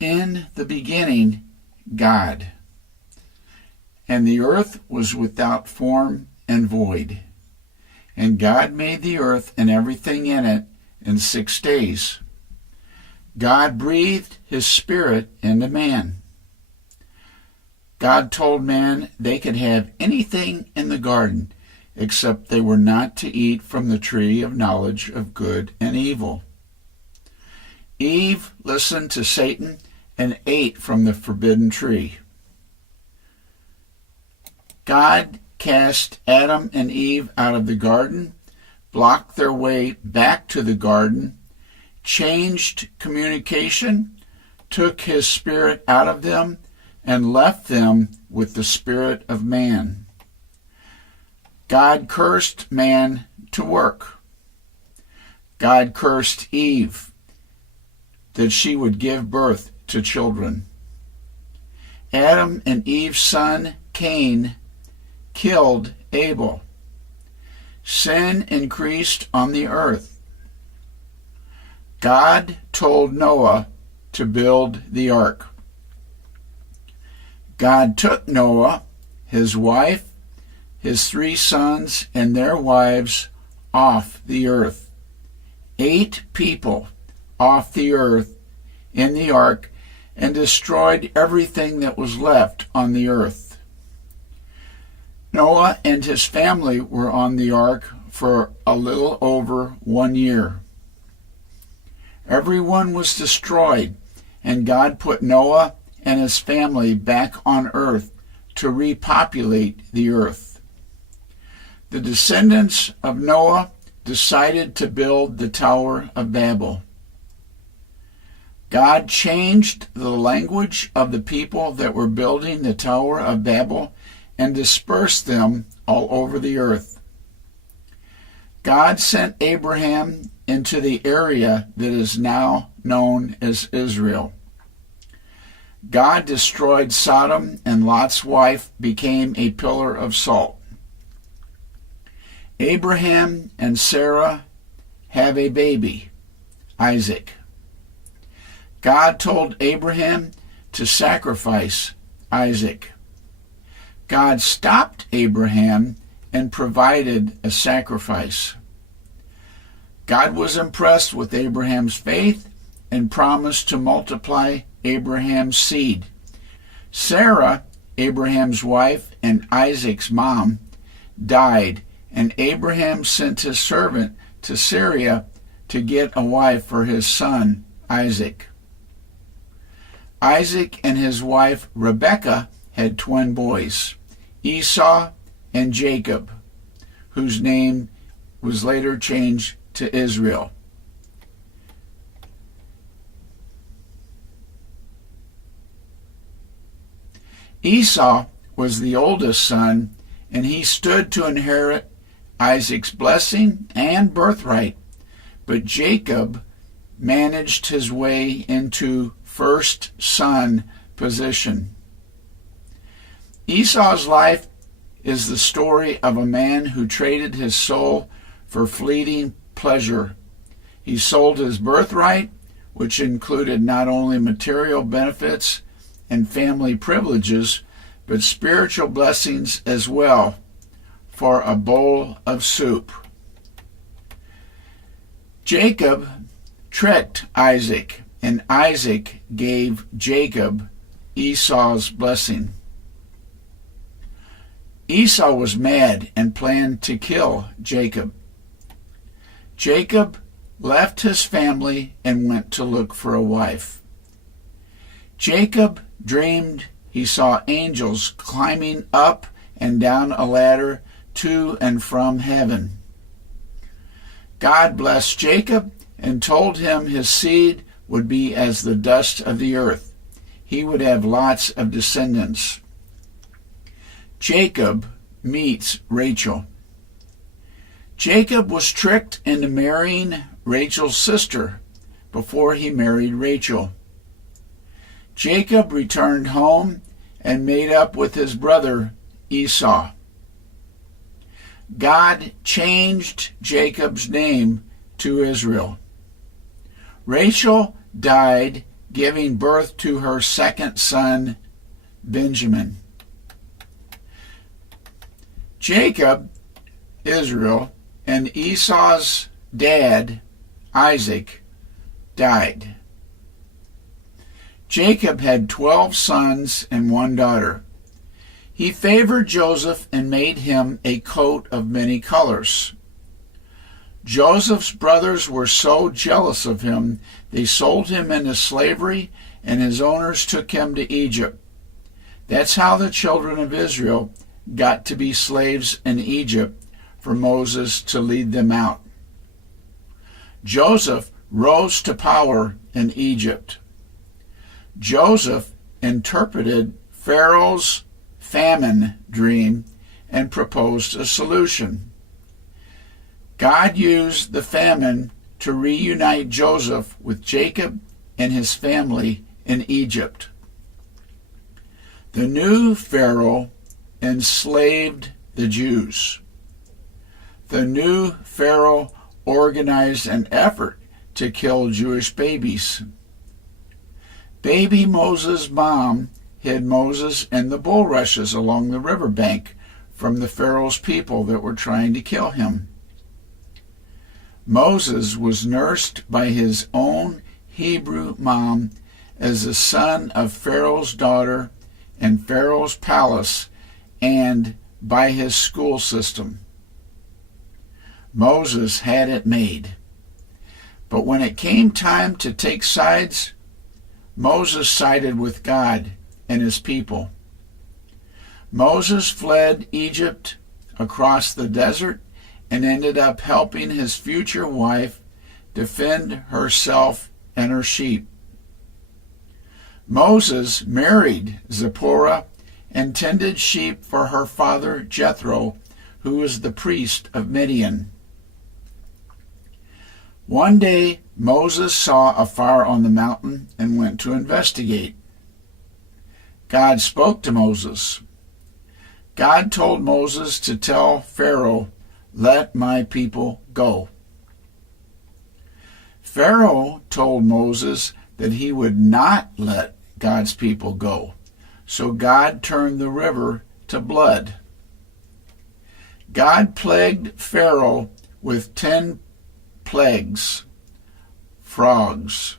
In the beginning, God. And the earth was without form and void. And God made the earth and everything in it in 6 days. God breathed his spirit into man. God told man they could have anything in the garden, except they were not to eat from the tree of knowledge of good and evil. Eve listened to Satan and ate from the forbidden tree. God cast Adam and Eve out of the garden, blocked their way back to the garden, changed communication, took his spirit out of them, and left them with the spirit of man. God cursed man to work. God cursed Eve that she would give birth to children. Adam and Eve's son, Cain, killed Abel. Sin increased on the earth. God told Noah to build the ark. God took Noah, his wife, his 3 sons, and their wives off the earth. 8 people off the earth in the ark, and destroyed everything that was left on the earth. Noah and his family were on the ark for a little over 1 year. Everyone was destroyed, and God put Noah and his family back on earth to repopulate the earth. The descendants of Noah decided to build the Tower of Babel. God changed the language of the people that were building the Tower of Babel and dispersed them all over the earth. God sent Abraham into the area that is now known as Israel. God destroyed Sodom, and Lot's wife became a pillar of salt. Abraham and Sarah have a baby, Isaac. God told Abraham to sacrifice Isaac. God stopped Abraham and provided a sacrifice. God was impressed with Abraham's faith and promised to multiply Abraham's seed. Sarah, Abraham's wife and Isaac's mom, died, and Abraham sent his servant to Syria to get a wife for his son Isaac. Isaac and his wife Rebekah had twin boys, Esau and Jacob, whose name was later changed to Israel. Esau was the oldest son, and he stood to inherit Isaac's blessing and birthright, but Jacob managed his way into first son position. Esau's life is the story of a man who traded his soul for fleeting pleasure. He sold his birthright, which included not only material benefits and family privileges, but spiritual blessings as well, for a bowl of soup. Jacob tricked Isaac, and Isaac gave Jacob Esau's blessing. Esau was mad and planned to kill Jacob. Jacob left his family and went to look for a wife. Jacob dreamed he saw angels climbing up and down a ladder to and from heaven. God blessed Jacob and told him his seed would be as the dust of the earth. He would have lots of descendants. Jacob meets Rachel. Jacob was tricked into marrying Rachel's sister before he married Rachel. Jacob returned home and made up with his brother Esau. God changed Jacob's name to Israel. Rachel died giving birth to her second son, Benjamin. Jacob, Israel, and Esau's dad, Isaac, died. Jacob had 12 sons and 1 daughter. He favored Joseph and made him a coat of many colors. Joseph's brothers were so jealous of him, they sold him into slavery, and his owners took him to Egypt. That's how the children of Israel got to be slaves in Egypt, for Moses to lead them out. Joseph rose to power in Egypt. Joseph interpreted Pharaoh's famine dream and proposed a solution. God used the famine to reunite Joseph with Jacob and his family in Egypt. The new Pharaoh enslaved the Jews. The new Pharaoh organized an effort to kill Jewish babies. Baby Moses' mom hid Moses in the bulrushes along the riverbank from the Pharaoh's people that were trying to kill him. Moses was nursed by his own Hebrew mom as the son of Pharaoh's daughter in Pharaoh's palace and by his school system. Moses had it made. But when it came time to take sides, Moses sided with God and his people. Moses fled Egypt across the desert and ended up helping his future wife defend herself and her sheep. Moses married Zipporah and tended sheep for her father Jethro, who was the priest of Midian. One day, Moses saw a fire on the mountain and went to investigate. God spoke to Moses. God told Moses to tell Pharaoh, "Let my people go." Pharaoh told Moses that he would not let God's people go, so God turned the river to blood. God plagued Pharaoh with 10 plagues, frogs.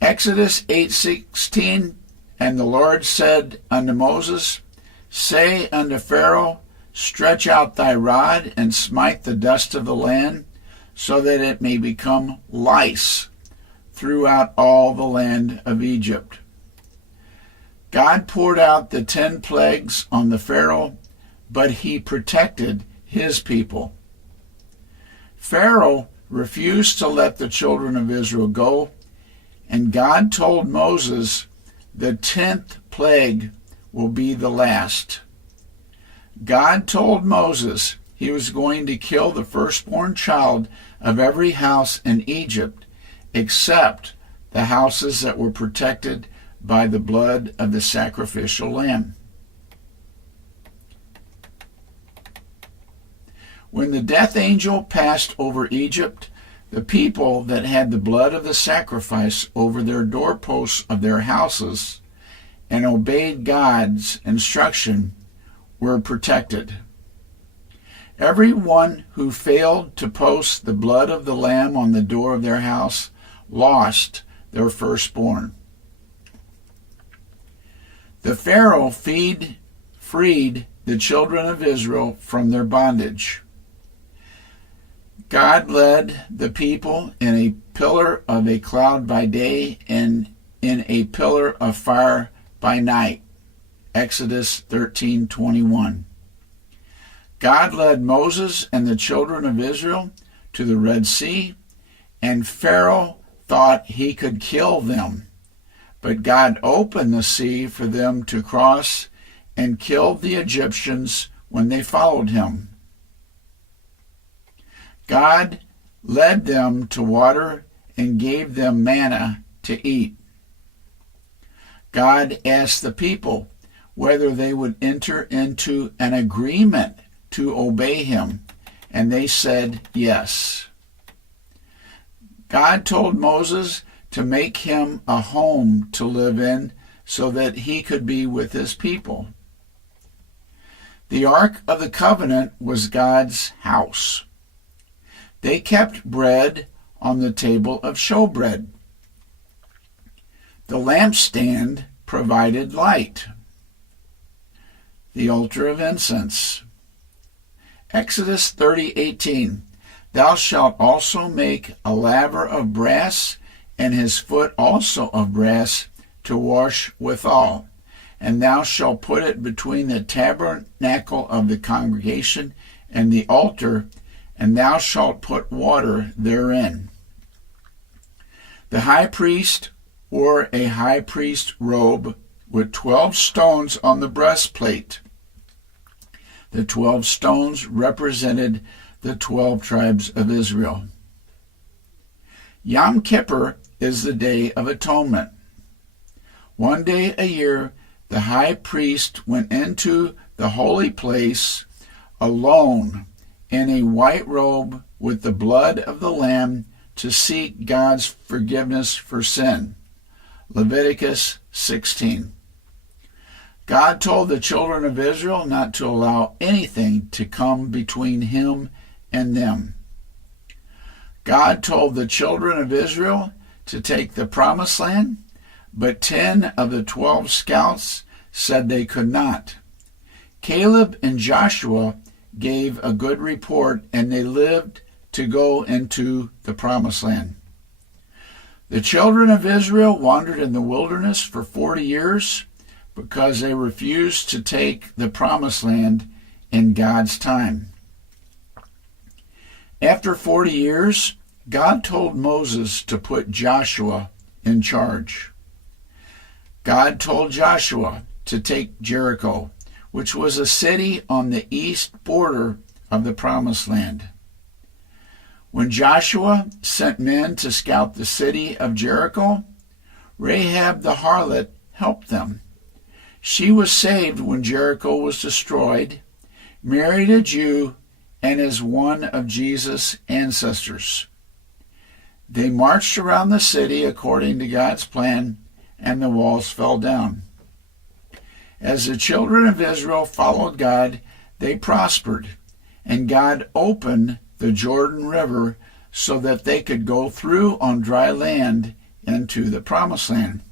Exodus 8:16, and the Lord said unto Moses, Say unto Pharaoh, Stretch out thy rod, and smite the dust of the land, so that it may become lice throughout all the land of Egypt. God poured out the 10 plagues on the Pharaoh, but he protected his people. Pharaoh refused to let the children of Israel go, and God told Moses, the 10th plague will be the last. God told Moses he was going to kill the firstborn child of every house in Egypt, except the houses that were protected by the blood of the sacrificial lamb. When the death angel passed over Egypt, the people that had the blood of the sacrifice over their doorposts of their houses and obeyed God's instruction were protected. Everyone who failed to post the blood of the lamb on the door of their house lost their firstborn. The Pharaoh freed the children of Israel from their bondage. God led the people in a pillar of a cloud by day and in a pillar of fire by night. Exodus 13:21. God led Moses and the children of Israel to the Red Sea, and Pharaoh thought he could kill them. But God opened the sea for them to cross and killed the Egyptians when they followed him. God led them to water and gave them manna to eat. God asked the people whether they would enter into an agreement to obey him, and they said yes. God told Moses to make him a home to live in so that he could be with his people. The Ark of the Covenant was God's house. They kept bread on the table of showbread. The lampstand provided light. The altar of incense. Exodus 30:18. Thou shalt also make a laver of brass, and his foot also of brass, to wash withal. And thou shalt put it between the tabernacle of the congregation and the altar, and thou shalt put water therein. The high priest wore a high priest robe with 12 stones on the breastplate. The 12 stones represented the 12 tribes of Israel. Yom Kippur is the Day of Atonement. One day a year, the high priest went into the holy place alone in a white robe with the blood of the lamb to seek God's forgiveness for sin. Leviticus 16. God told the children of Israel not to allow anything to come between him and them. God told the children of Israel to take the promised land, but 10 of the 12 scouts said they could not. Caleb and Joshua gave a good report, and they lived to go into the promised land. The children of Israel wandered in the wilderness for 40 years because they refused to take the promised land in God's time. After 40 years, God told Moses to put Joshua in charge. God told Joshua to take Jericho, which was a city on the east border of the promised land. When Joshua sent men to scout the city of Jericho, Rahab the harlot helped them. She was saved when Jericho was destroyed, married a Jew, and is one of Jesus' ancestors. They marched around the city according to God's plan, and the walls fell down. As the children of Israel followed God, they prospered, and God opened the Jordan River so that they could go through on dry land into the promised land.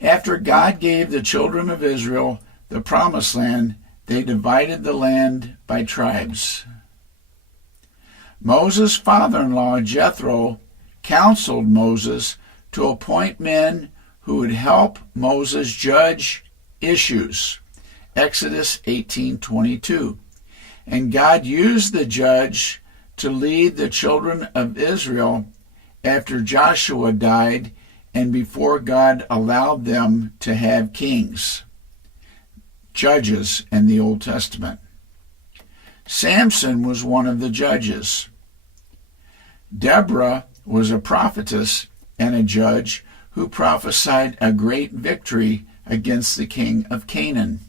After God gave the children of Israel the promised land, they divided the land by tribes. Moses' father-in-law, Jethro, counseled Moses to appoint men who would help Moses judge issues. Exodus 18:22. And God used the judge to lead the children of Israel after Joshua died and before God allowed them to have kings, judges in the Old Testament. Samson was one of the judges. Deborah was a prophetess and a judge who prophesied a great victory against the king of Canaan.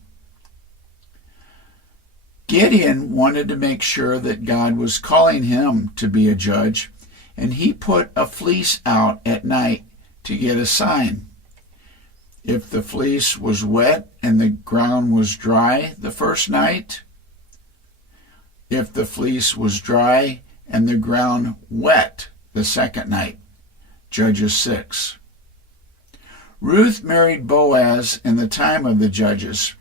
Gideon wanted to make sure that God was calling him to be a judge, and he put a fleece out at night to get a sign. If the fleece was wet and the ground was dry the first night, if the fleece was dry and the ground wet the second night. Judges 6. Ruth married Boaz in the time of the judges,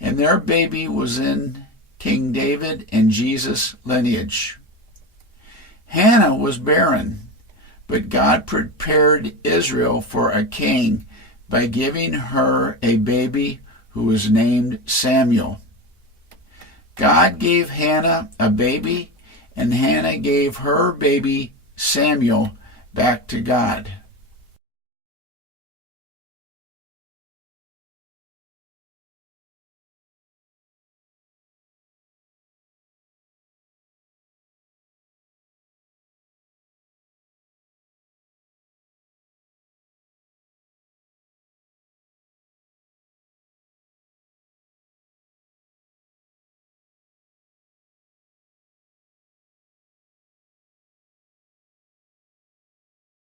and their baby was in King David and Jesus' lineage. Hannah was barren, but God prepared Israel for a king by giving her a baby who was named Samuel. God gave Hannah a baby, and Hannah gave her baby Samuel back to God.